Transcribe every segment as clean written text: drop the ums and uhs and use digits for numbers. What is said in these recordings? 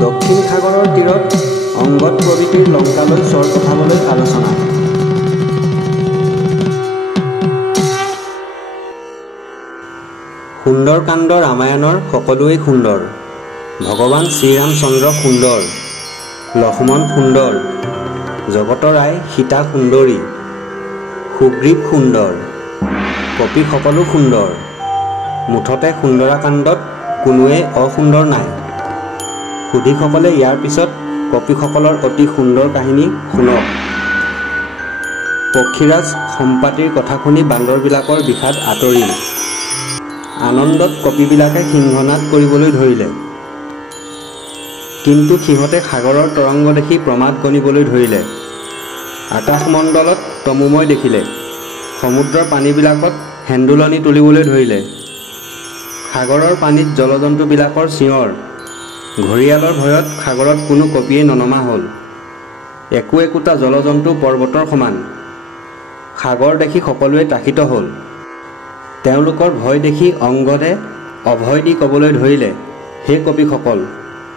দক্ষিণ সাগৰৰ তীৰত অংগদ প্ৰবৃত্তিৰ লংকালৈ চৰ পঠাবলৈ আলোচনা। সুন্দৰকাণ্ড ৰামায়ণৰ সকলোৱেই সুন্দৰ। ভগৱান শ্ৰীৰামচন্দ্ৰ সুন্দৰ, লক্ষ্মণ সুন্দৰ, জগতৰ আই সীতা সুন্দৰী, সুগ্ৰীৱ সুন্দৰ, কপি সকলো সুন্দৰ। মুঠতে সুন্দৰাকাণ্ডত কোনোৱে অসুন্দৰ নাই। সুধীসকলে ইয়াৰ পিছত কপিসকলৰ অতি সুন্দৰ কাহিনী শুনক। পক্ষীৰাজ সম্পাতিৰ কথা শুনি বান্দৰবিলাকৰ বিষাদ আঁতৰিল। আনন্দত কপিবিলাকে সিংহনাদ কৰিবলৈ ধৰিলে। কিন্তু সিহঁতে সাগৰৰ তৰংগ দেখি প্ৰমাদ গণিবলৈ ধৰিলে। আকাশমণ্ডলত তমুময় দেখিলে। সমুদ্ৰৰ পানীবিলাকত হেন্দোলনি তুলিবলৈ ধৰিলে। সাগৰৰ পানীত জলজন্তুবিলাকৰ চিঞৰ। ঘৰিয়ালৰ ভয়ত সাগৰত কোনো কপিয়েই ননমা হ'ল। একো একোটা জলজন্তু পৰ্বতৰ সমান। সাগৰ দেখি সকলোৱে তাষিত হ'ল। তেওঁলোকৰ ভয় দেখি অংগদে অভয় দি ক'বলৈ ধৰিলে, হে কপিসকল,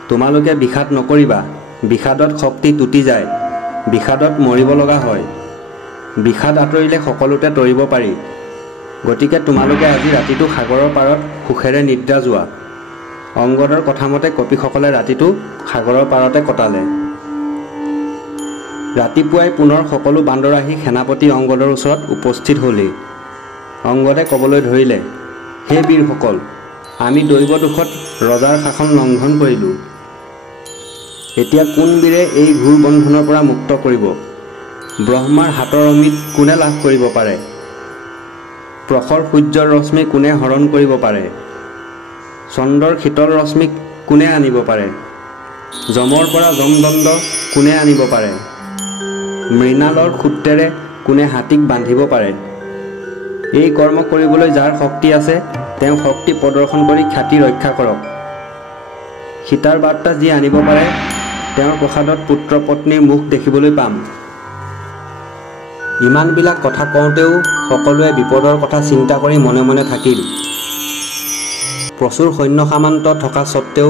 তোমালোকে বিষাদ নকৰিবা। বিষাদত শক্তি টুটি যায়, বিষাদত মৰিব লগা হয়। বিষাদ আঁতৰিলে সকলোতে তৰিব পাৰি। গতিকে তোমালোকে আজি ৰাতিটো সাগৰৰ পাৰত সুখেৰে নিদ্ৰা যোৱা। অংগদৰ কথামতে কপিসকলে ৰাতিটো সাগৰৰ পাৰতে কটালে। ৰাতিপুৱাই পুনৰ সকলো বান্দৰ আহি সেনাপতি অংগদৰ ওচৰত উপস্থিত হ'লহি। অংগদে ক'বলৈ ধৰিলে, হে বীৰসকল, আমি দৈৱ দোষত ৰজাৰ শাসন লংঘন কৰিলোঁ। এতিয়া কোন বীৰে এই ঘোৰ বন্ধনৰ পৰা মুক্ত কৰিব? ব্ৰহ্মাৰ হাতৰ অমৃত কোনে লাভ কৰিব পাৰে? প্ৰখৰ সূৰ্যৰ ৰশ্মি কোনে হৰণ কৰিব পাৰে? চন্দ্ৰৰ শীতল ৰশ্মিক কোনে আনিব পাৰে? যমৰ পৰা যমদণ্ড কোনে আনিব পাৰে? মৃণালৰ সূত্ৰেৰে কোনে হাতীক বান্ধিব পাৰে? এই কৰ্ম কৰিবলৈ যাৰ শক্তি আছে, তেওঁ শক্তি প্ৰদৰ্শন কৰি খ্যাতি ৰক্ষা কৰক। সীতাৰ বাৰ্তা যি আনিব পাৰে, তেওঁৰ প্ৰসাদত পুত্ৰ পত্নীৰ মুখ দেখিবলৈ পাম। ইমানবিলাক কথা কওঁতেও সকলোৱে বিপদৰ কথা চিন্তা কৰি মনে মনে থাকিল। প্ৰচুৰ সৈন্য সামন্ত থকা স্বত্তেও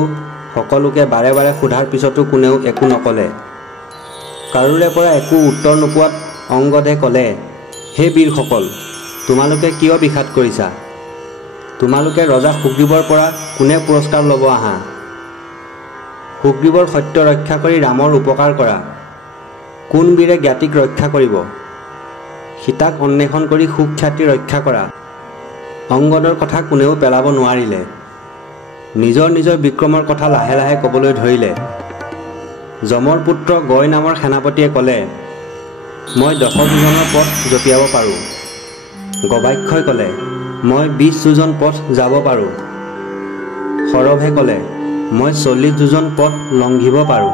সকলোকে বাৰে বাৰে সোধাৰ পিছতো কোনেও একো নক'লে। কাৰোৰে পৰা একো উত্তৰ নোপোৱাত অংগদে ক'লে, হে বীৰসকল, তোমালোকে কিয় বিষাদ কৰিছা? তোমালোকে ৰজা সুগ্ৰীৱৰ পৰা কোনে পুৰস্কাৰ ল'ব আহা? সুগ্ৰীৱৰ সত্য ৰক্ষা কৰি ৰামৰ উপকাৰ কৰা। কোন বীৰে জ্ঞাতিক ৰক্ষা কৰিব? সীতাক অন্বেষণ কৰি সুখ্যাতি ৰক্ষা কৰা। অংগদৰ কথা কোনেও পেলাব নোৱাৰিলে। নিজৰ নিজৰ বিক্ৰমৰ কথা লাহে লাহে ক'বলৈ ধৰিলে। যমৰ পুত্ৰ গয় নামৰ সেনাপতিয়ে ক'লে, মই 10 যোজনৰ পথ জপিয়াব পাৰোঁ। গবাক্ষই ক'লে, মই 20 যোজন পথ যাব পাৰোঁ। সৰভে ক'লে, মই 40 যোজন পথ লংঘিব পাৰোঁ।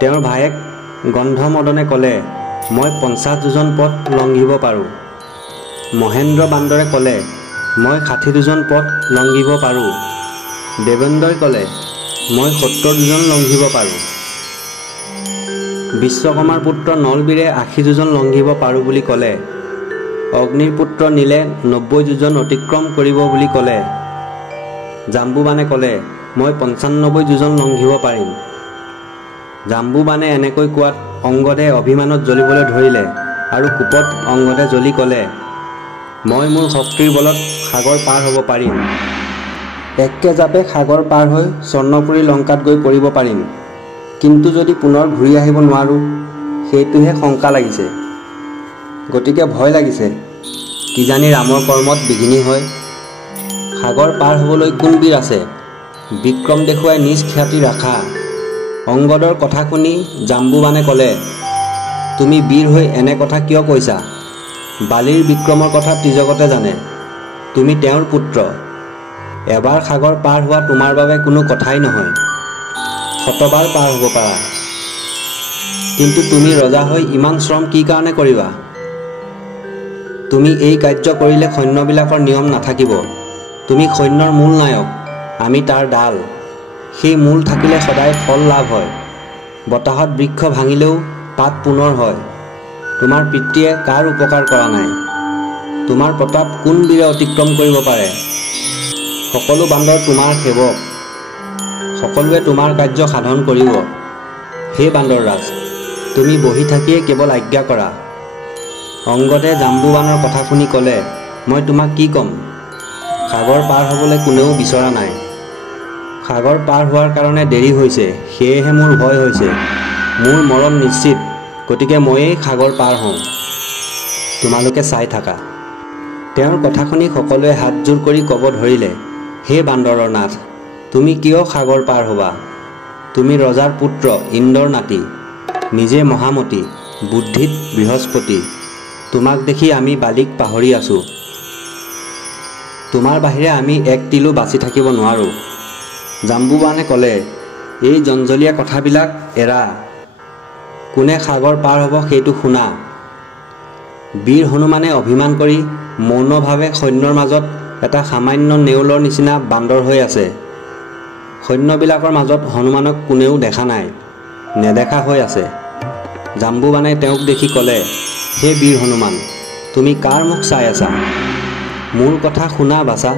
তেওঁৰ ভায়েক গন্ধমদনে ক'লে, মই 50 যোজন পথ লংঘিব পাৰোঁ। মহেন্দ্ৰ বান্দৰে ক'লে, মই 60 যোজন পথ লংঘিব পাৰোঁ। দেৱেন্দ্ৰই ক'লে, মই 70 যোজন লংঘিব পাৰোঁ। বিশ্বকৰ্মাৰ পুত্ৰ নলবীৰে 80 যোজন লংঘিব পাৰোঁ বুলি ক'লে। অগ্নিৰ পুত্ৰ নীলে 90 যোজন অতিক্ৰম কৰিব বুলি ক'লে। জাম্বুবানে ক'লে, মই 95 যোজন লংঘিব পাৰিম। জাম্বুবানে এনেকৈ কোৱাত অংগদে অভিমানত জ্বলিবলৈ ধৰিলে আৰু কোপত অংগদে জ্বলি ক'লে, মই মোৰ শক্তিৰ বলত সাগৰ পাৰ হ'ব পাৰিম। একে জাপে সাগৰ পাৰ হৈ স্বৰ্ণপুৰী লংকাত গৈ পৰিব পাৰিম। কিন্তু যদি পুনৰ ঘূৰি আহিব নোৱাৰোঁ, সেইটোহে শংকা লাগিছে। গতিকে ভয় লাগিছে, কিজানি ৰামৰ কৰ্মত বিঘিনি হয়। সাগৰ পাৰ হ'বলৈ কোন বীৰ আছে? বিক্ৰম দেখুৱাই নিজ খ্যাতি ৰাখা। অংগদৰ কথা শুনি জাম্বুবানে ক'লে, তুমি বীৰ হৈ এনে কথা কিয় কৈছা? বালিৰ বিক্ৰমৰ কথা ত্ৰিজগতে জানে। তুমি তেওঁৰ পুত্ৰ। এবাৰ সাগৰ পাৰ হোৱা তোমাৰ বাবে কোনো কথাই নহয়। শতবাৰ পাৰ হ'ব পাৰা। কিন্তু তুমি ৰজা হৈ ইমান শ্ৰম কি কাৰণে কৰিবা? তুমি এই কাৰ্য কৰিলে সৈন্যবিলাকৰ নিয়ম নাথাকিব। তুমি সৈন্যৰ মূল নায়ক, আমি তাৰ ডাল। সেই মূল থাকিলে সদায় ফল লাভ হয়। বতাহত বৃক্ষ ভাঙিলেও পাত পুনৰ হয়। তোমাৰ পিতৃয়ে কাৰ উপকাৰ কৰা নাই? তোমাৰ প্ৰতাপ কোন বীৰে অতিক্ৰম কৰিব পাৰে? সকলো বান্দৰ তোমাৰ সেৱক। সকলোৱে তোমাৰ কাৰ্য সাধন কৰিব। হে বান্দৰৰাজ, তুমি বহি থাকিয়ে কেৱল আজ্ঞা কৰা। অংগদে জাম্বুৱানৰ কথা শুনি ক'লে, মই তোমাক কি ক'ম? সাগৰ পাৰ হ'বলৈ কোনেও বিচৰা নাই। সাগৰ পাৰ হোৱাৰ কাৰণে দেৰি হৈছে, সেয়েহে মোৰ ভয় হৈছে। মোৰ মৰণ নিশ্চিত, গতিকে ময়েই সাগৰ পাৰ হওঁ। তোমালোকে চাই থাকা। তেওঁৰ কথা শুনি সকলোৱে হাতজোৰ কৰি ক'ব ধৰিলে, হে বান্দৰৰ নাথ, তুমি কিয় সাগৰ পাৰ হ'বা? তুমি ৰজাৰ পুত্ৰ, ইন্দ্ৰৰ নাতি, নিজে মহামতী, বুদ্ধিত বৃহস্পতি। তোমাক দেখি আমি বালিক পাহৰি আছোঁ। তোমাৰ বাহিৰে আমি এক তিলো বাচি থাকিব নোৱাৰোঁ। জাম্বুৱানে ক'লে, এই জঞ্জলীয়া কথাবিলাক এৰা। কোনে সাগৰ পাৰ হ'ব সেইটো শুনা। বীৰ হনুমানে অভিমান কৰি মৌনভাৱে সৈন্যৰ মাজত এটা সামান্য নেউলৰ নিচিনা বান্দৰ হৈ আছে। সৈন্যবিলাকৰ মাজত হনুমানক কোনেও দেখা নাই, নেদেখা হৈ আছে। জাম্বুৱানে তেওঁক দেখি ক'লে, হে বীৰ হনুমান, তুমি কাৰ মুখ চাই আছা? মোৰ কথা শুনা বাছা।